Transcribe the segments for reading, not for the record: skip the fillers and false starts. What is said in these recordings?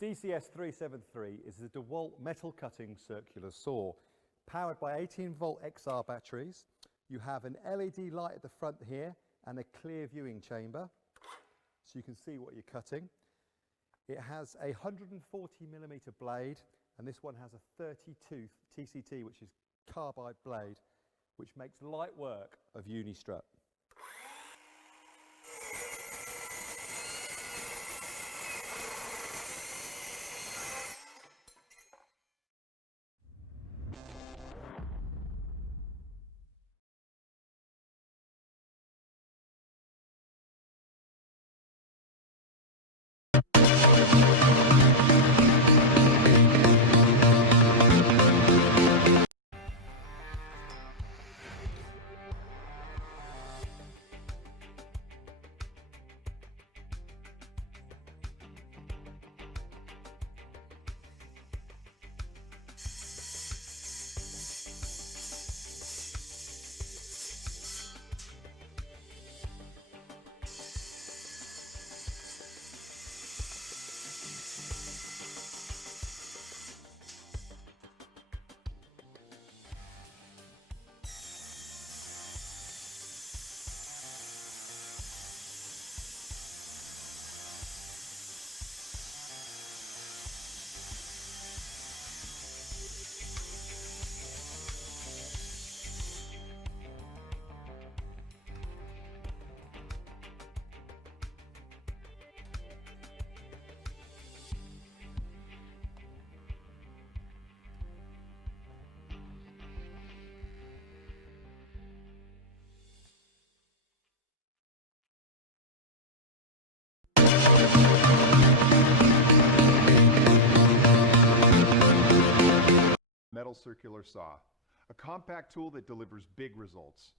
DCS373 is a DeWalt metal cutting circular saw powered by 18-volt XR batteries. You have an LED light at the front here and a clear viewing chamber so you can see what you're cutting. It has a 140mm blade, and this one has a 30-tooth TCT, which is carbide blade, which makes light work of uni-strut. Metalcircularsaw, a compact tool that delivers big results.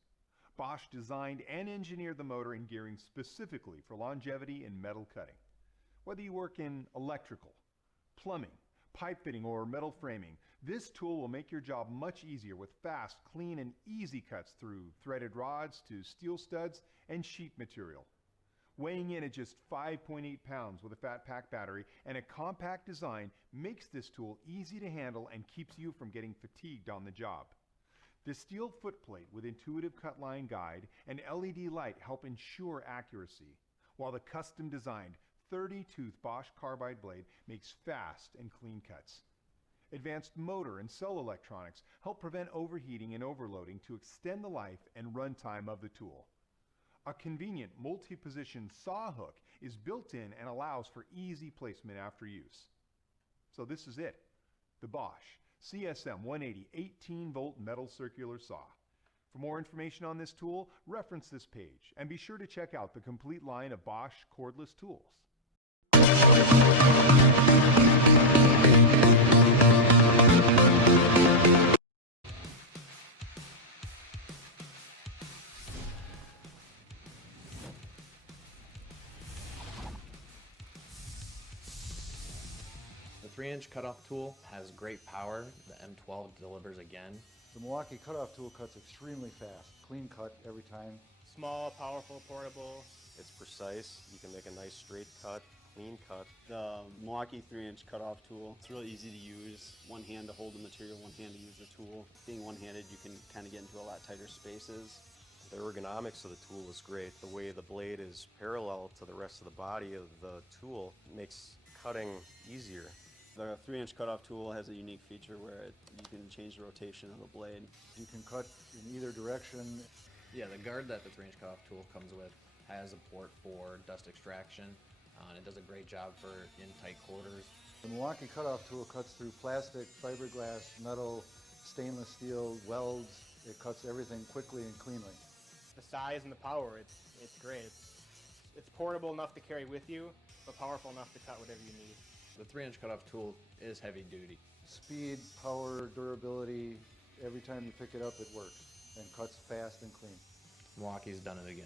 Bosch designed and engineered the motor and gearing specifically for longevity in metal cutting. Whether you work in electrical, plumbing, pipe fitting, or metal framing, this tool will make your job much easier with fast, clean, and easy cuts through threaded rods to steel studs and sheet material. Weighing in at just 5.8 pounds with a fat pack battery and a compact design makes this tool easy to handle and keeps you from getting fatigued on the job. The steel footplate with intuitive cut line guide and LED light help ensure accuracy, while the custom designed 30-tooth Bosch carbide blade makes fast and clean cuts. Advanced motor and cell electronics help prevent overheating and overloading to extend the life and runtime of the tool. A convenient multi-position saw hook is built in and allows for easy placement after use. So this is it, the Bosch CSM 180 18-volt metal circular saw. For more information on this tool, reference this page and be sure to check out the complete line of Bosch cordless tools. The 3-inch cutoff tool has great power. The M12 delivers again. The Milwaukee cutoff tool cuts extremely fast. Clean cut every time. Small, powerful, portable. It's precise. You can make a nice straight cut, clean cut. The Milwaukee 3-inch cutoff tool, it's really easy to use. One hand to hold the material, one hand to use the tool. Being one-handed, you can kind of get into a lot tighter spaces. The ergonomics of the tool is great. The way the blade is parallel to the rest of the body of the tool makes cutting easier. The 3-inch cutoff tool has a unique feature where you can change the rotation of the blade. You can cut in either direction. Yeah, the guard that the 3-inch cutoff tool comes with has a port for dust extraction, and it does a great job for in tight quarters. The Milwaukee cutoff tool cuts through plastic, fiberglass, metal, stainless steel, welds. It cuts everything quickly and cleanly. The size and the power, it's great. It's portable enough to carry with you, but powerful enough to cut whatever you need. The 3-inch cutoff tool is heavy duty. Speed, power, durability, every time you pick it up it works and cuts fast and clean. Milwaukee's done it again.